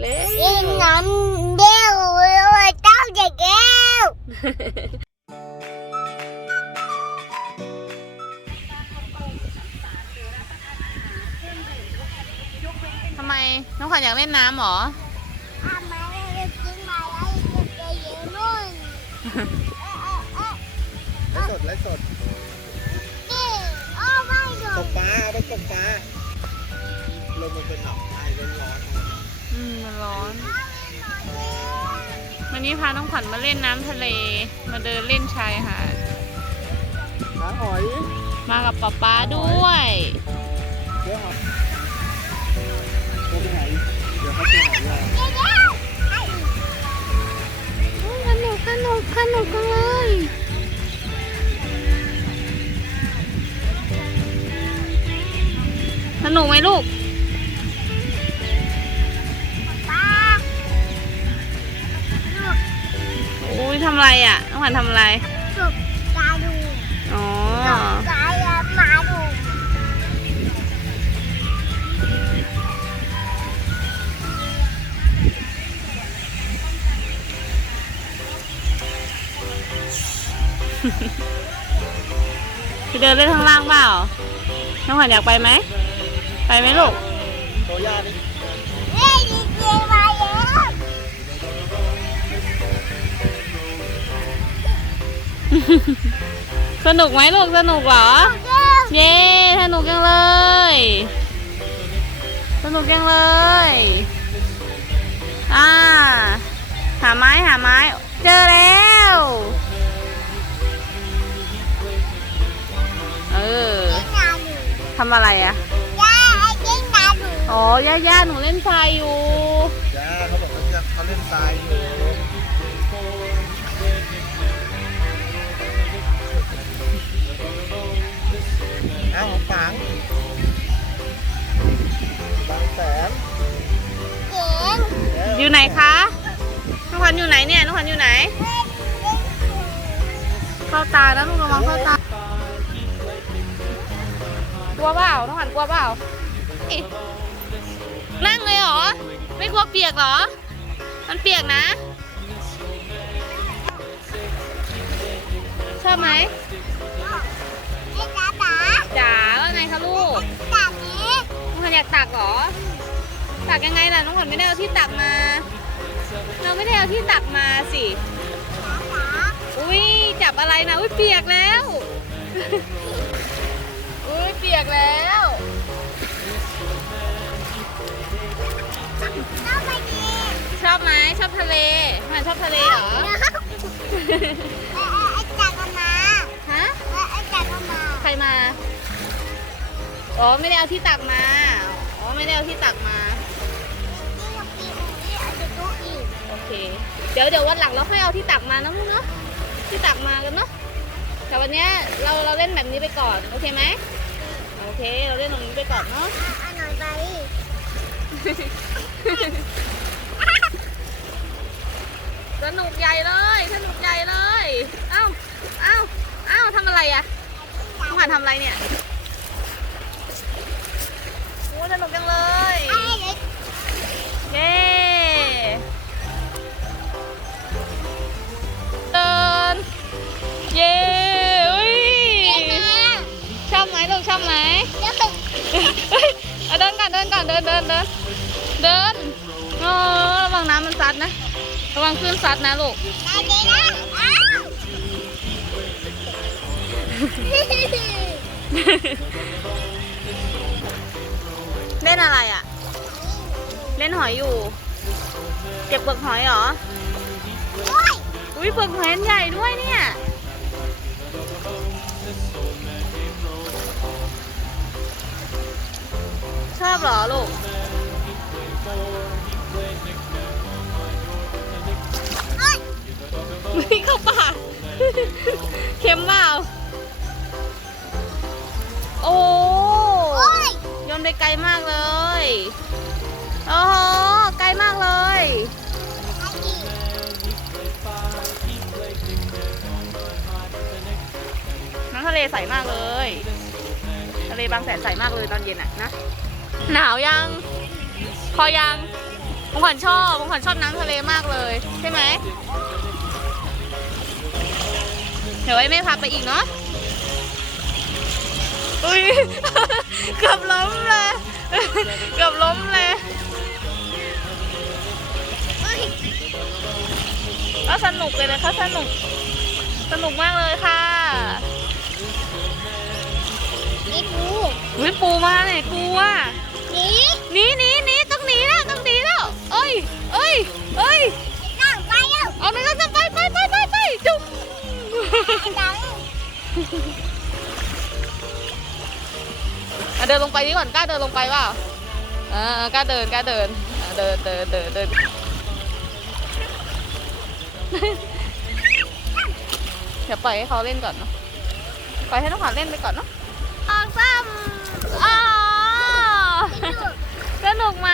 เล่กินน้ำเดียวเลยเต้าเด็กแก้วทำไม น้องขวัญอยากเล่นน้ำเหรอ ทำไมเรากินมาแล้วจะไปเยอะนู่นเอ๊ะเอ๊ะไล่สดไล่สดเอ๊ะโอ้ไม่โดตนกปลาเอาไปตกปลาลมมันเป็นหนับไอร้อนร้ อนอืมมันร้อน วันนี้พาน้องขวัญมาเล่นน้ำทะเล มาเดินเล่นชายหาด หาหอยมากับป๊าป๊าด้วยเดี๋ยวหอยเดี๋ยวไปไหนเดี๋ยวเขาเจอหอยเลยเดี๋ยวเดี๋ยวไอ้สนุกสนุกสนุกจังเลยสนุกไหมลูกำอะไรอะน้องขวัญทำอะไร สุกตาดูอ๋อตาอย่ามาดูไปเดินเล่นข้างล่างเปล่า น้องขวัญอยากไปไหม ไปไหมลูกโตย่าดิเฮ้ยดีเจมา สนุกไหมลูกสนุกเหรอเดี๋ยวเย้สนุกจังเลย สนุกจังเลย อ่า หาไม้หาไม้ เจอแล้ว เออตาดูทำอะไรอะย่าไอ้เจ๊ตาดูอ๋อย่าย่าหนูเล่นทรายอยู่ย่าเขาบอกว่าจะเขาเล่นทรายอยู่ เอ้าฝังบางแสนเจ๋งอยู่ไหนคะน้องขวัญอยู่ไหนเนี่ยน้องขวัญอยู่ไหน เข้าตานะลูกระวังเข้าตากลัวเปล่าน้องขวัญกลัวเปล่าอิ๊ะนั่งเลยเหรอ ไม่กลัวเปียกเหรอ มันเปียกนะ ชอบไหมไอ้ตาตาจ๋าว่าไงคะลูกตาเนี้น้องขวัญอยากตักเหรอ ตักยังไงล่ะน้องขวัญไม่ได้เอาที่ตักมา เราไม่ได้เอาที่ตักมาสิตาอุ้ยจับอะไรนะอุ้ยเปียกแล้วอุ้ยเปียกแล้วต้องไปดีชอบไหมชอบทะเลมันชอบทะเลเหรอไอ้ไอ้ มาใครมา อ๋อไม่ได้เอาที่ตักมา อ๋อไม่ได้เอาที่ตักมานี่กับปีอุ่นนี่อาจจะตู้อีกโอเค เดี๋ยวเดี๋ยววันหลังเราค่อยเอาที่ตักมานะลูกเนาะ ที่ตักมากันเนาะ แต่วันเนี้ยเราเราเล่นแบบนี้ไปก่อน โอเคไหมโอเค เราเล่นตรงนี้ไปก่อนเนาะอะอะหน่อยไปสนุกใหญ่เลย สนุกใหญ่เลย เอ้า เอ้า เอ้าทำอะไรอะ องผ่านทำอะไรเนี่ยโอ้สนุกจังเลยไอ้เด็กเย้เดินเย้อุ้ยชอบไหมลูกชอบไหมเดี๋ยวเฮ้ยเอาเดินก่อนเดินก่อนเดินเดินเดินเดินโอ้ระวังน้ำมันซัดนะ ระวังคลื่นซัดนะลูกตา เล่นอะไรอะ เล่นหอยอยู่ เก็บเปลือกหอยเหรอ อุ้ยเปลือกหอยอันใหญ่ด้วยเนี่ย ชอบเหรอลูก ไปไกลมากเลย โอ้โห ไกลมากเลย น้ำทะเลใสมากเลย ทะเลบางแสนใสมากเลยตอนเย็นอะนะ หนาวยัง พอยังของขวัญชอบของขวัญชอบน้ำทะเลมากเลย ใช่ไหม เดี๋ยวไว้แม่พาไปอีกเนาะ อุ้ยเกือบล้มเลยเกือบล้มเลยก็สนุกเลยนะคะสนุก สนุกมากเลยค่ะนี่ปูวิปูมาไหนปูอะนี่หนีหนีหนีต้องหนีแล้วต้องหนีแล้วเอ้ยเอ้ยเอ้ยนั่งไปแล้วเอาหนึ่งจะไปไปไปไปไปจุ๊บดังอะ เดินลงไปนี่ก่อนกล้าเดินลงไปเปล่าเออกล้าเดินกล้าเดินเดินเดินเดินเดินเดี๋ยวปล่อยให้เขาเล่นก่อนเนาะปล่อยให้น้องขวัญเล่นไปก่อนเนาะออกซ้ำอ๋อสนุกไหม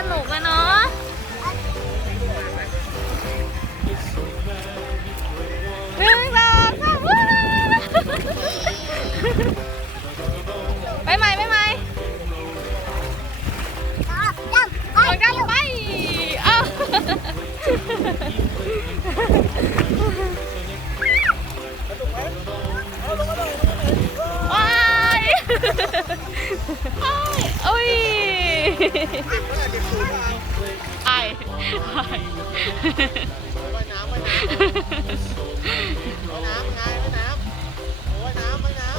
นเดียวก็สนุกอะเนาะหนึ่งสองสามว้าวไปใหม่ไปใหม่ก่อนกันไปเอ้าว้ายโอ้ย ว่ายน้ำว่ายน้ำว่ายน้ำไงว่ายน้ำโอ้ยน้ำว่ายน้ำ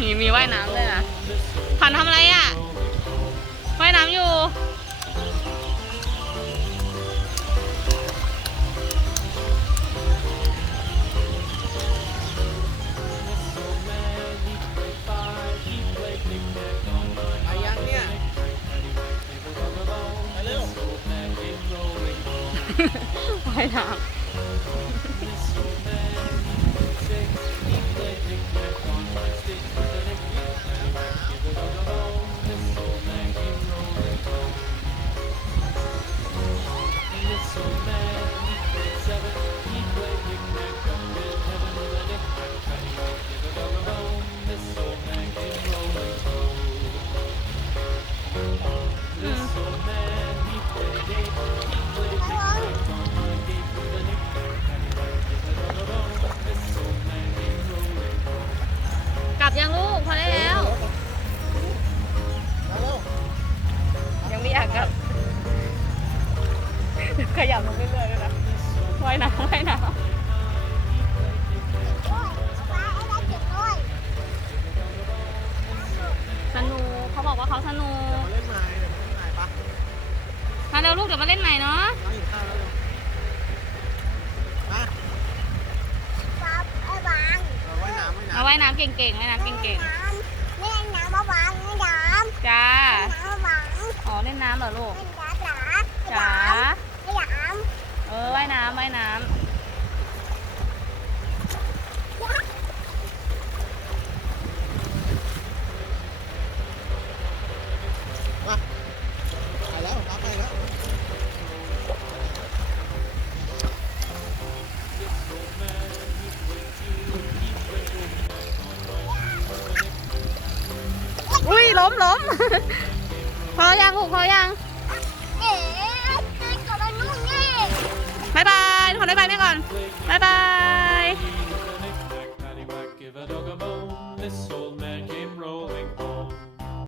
มีมีว่ายน้ำด้วยนะ พันทำอะไรอะ ว่ายน้ำอยู่ไว่าย รื่อยๆด้วยนะว่ายน้ำว่ายน้ำสนุกเขาบอกว่าเขาสนุกมาเล่นไม้เดี๋ยวมาเล่นไม้ปะมาเร็วลูกเดี๋ยวมาเล่นใหม่เนาะมาหิวข้าวแล้วเร็วมาเราว่ายน้ำว่ายมาน้ำว่ายน้ำเก่งๆว่ายน้ำเก่งๆจ้า อ๋อเล่นน้ำเหรอลูกจ๋า อว่ายน้ำว่ายน้มาไปแล้วครับไปแล้วำอุ้ยล้มล้ม พอยังลูกพอยัง บายบายทุกคนบายบายแม่ก่อนบายบาย